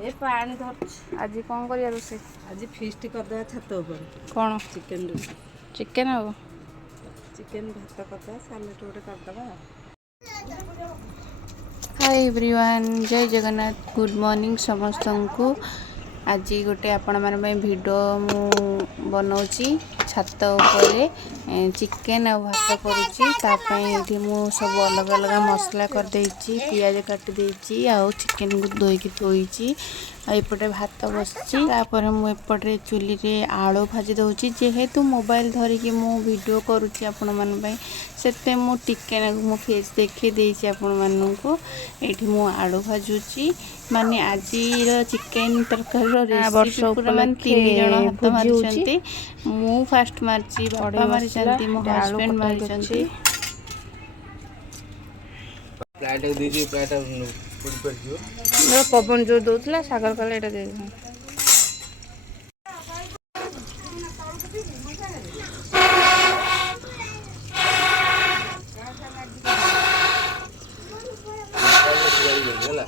ए पानी धर। आज कौन करिया रोसे? आज फीस्ट करदे छात ऊपर। कौन? चिकन रोसे। चिकन हो? चिकन भात करदे सालाड गोटे करदे। हाय एवरीवन, जय जगन्नाथ, गुड मॉर्निंग समस्त को। आज गोटे आपण मान भिडियो मु बनाऊँगी छात उपरे चिकेन आ भात करुँची मु सब अलग अलग मसला कर देइछि, पियाज काट देइछि आ चिकेन को धोईकी थोइछि। एपटे भात बसछि मुझे चुली रे आलू भाजी दउछि। जेहेतु मोबाइल धरिकी मु वीडियो करुँची आपण मान से मु टिके मो फेस देखी देइछि आपण मानू। एठी मु आलू भाजुछि माने आजीर चिकेन तरकारी रेसिपी पूरा मान 3 जण हाथ मारिसंती। मु फास्ट मारछि, बाबा मारिसंती, मो हस्बैंड मारिसंती। प्लेट दीजिए, प्लेट पूरी पड़ जियो। पवन जो दउतला सागर काले एटा दे दे। ହେଲା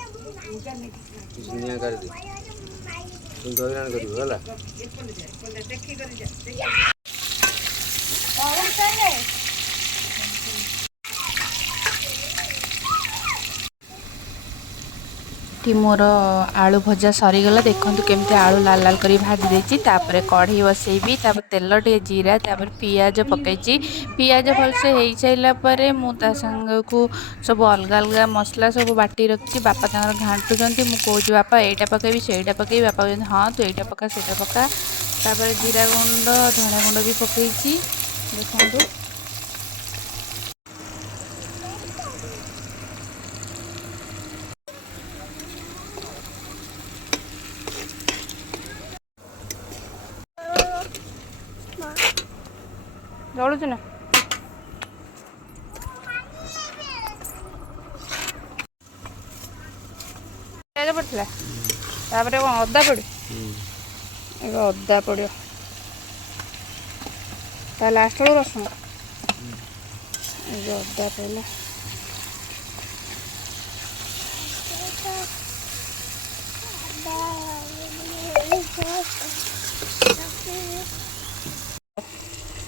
दुनिया कर दे तुम तो हैरान करियो होला। मोर आलू भजा सरीगला। देखु केमती आलू लाल लाल कर भाजी देछि। तापर कढ़ी बसैबी, तापर तेल टे जीरा, तापर पियाज पकईछि। पियाज भलसे हो सारा पर मुता संग को सब अलग अलग मसला सब बाटी रखी। बापा तक घाटुंट मुझे बापा एटा पकेबी सेटा पकेबी। बापा कहते हाँ तू एटा पका सेटा पका। तापर जीरा गुंड धनिया गुंड भी पकईछि। देखो जलुच ना पड़ता। तापर कौन अदा पड़े? अदा पड़ो लास्ट बेलू रसुण अदा पड़ा।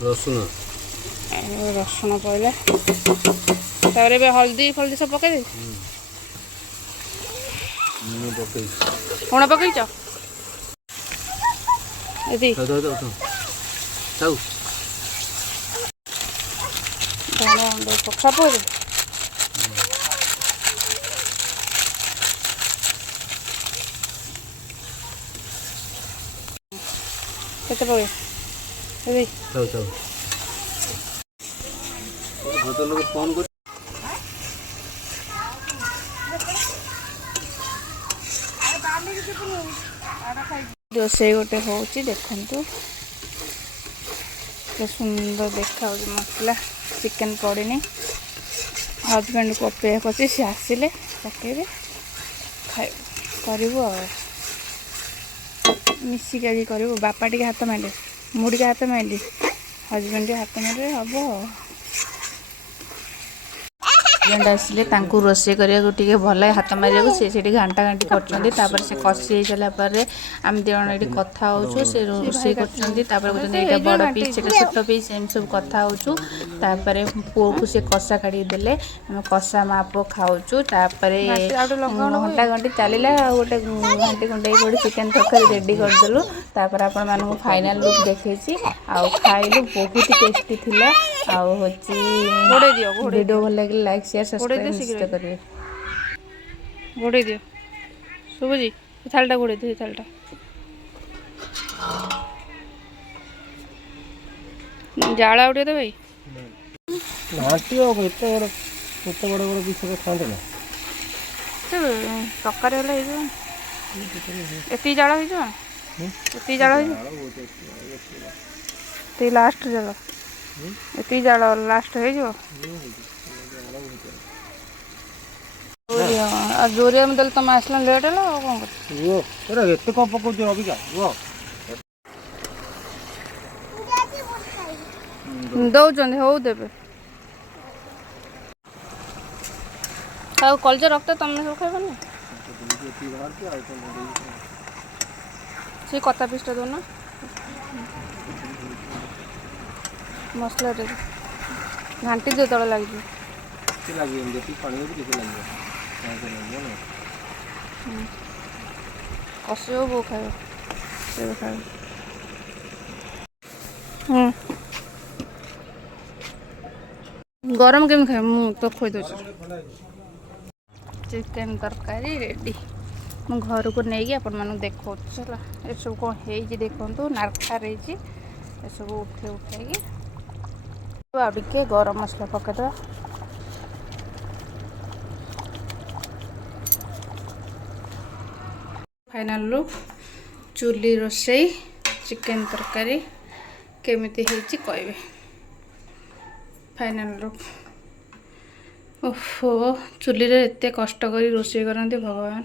रसुण रसुण पड़ा तापर हल्दी फल्दी सब पकई दे। कौन पकईच पक्का पड़े केते पड़े फोन कर रोसे गोटे हूँ देखु सुंदर देखा मसला चिकेन पड़नी। हजबैंड को अपेक्षा कर सी आसिले पकड़े खाइ करूँ मिसिक आज करूँ। बापा टे हाथ मारे मुझे हाथ मारे हजबैंड हाथ मारे हम हजबैंड आसिले रोसे करने भल हाथ मारे से घाटा घाटी कर से कषि सारापर आम दिजन ये कथा हो से रोसे कर बड़ पीस छोट पीस एम सब कथा हो। पुओ को से कषा काढ़ी देले आम कषा माप खाऊँ। घंटा घंटी चलला गोटे घंटी घंटे गोटे चिकेन तरकारी रेडी करदेलु। आपण मानक फाइनाल लुक देखी आउ खाइलु बहुत टेस्टी थिला। आउ वीडियो भल लगे लाइक शेयर सब्सक्राइब करेंगे। घोड़े दियो शुभुजी थालटा घोड़े दियो थालटा जाला उठे तो भाई घाटी हो एत बड़ बड़ पीस खाते ना तकारी हेल्ला एति जाल हो जाल लास्ट जाल एति जाल लास्ट हो जोरिया में तुम आसला लेट है कौन एत कम पकाच अबिका दौरान हो देवे कलचा रखता तुम सब खाइबनी। से कता पिसटा दो ना मसला रे घांटी दे तले लग कषियो बो खाए खाए गरम केमी खाए मु तो खोई दे चिकेन तरकारी रेडी मु घर को नहीं आपण मानक देखो चला ये सब कौन है देखु नारखा रही ये सब उठे उठे के गरम मसला पकड़ा फाइनल लुक चुली रोसई चिकेन तरकारी केमिति हेची कहबे फाइनल लुक ओहो चुली रे एते कष्ट करी रोसई करंती भगवान।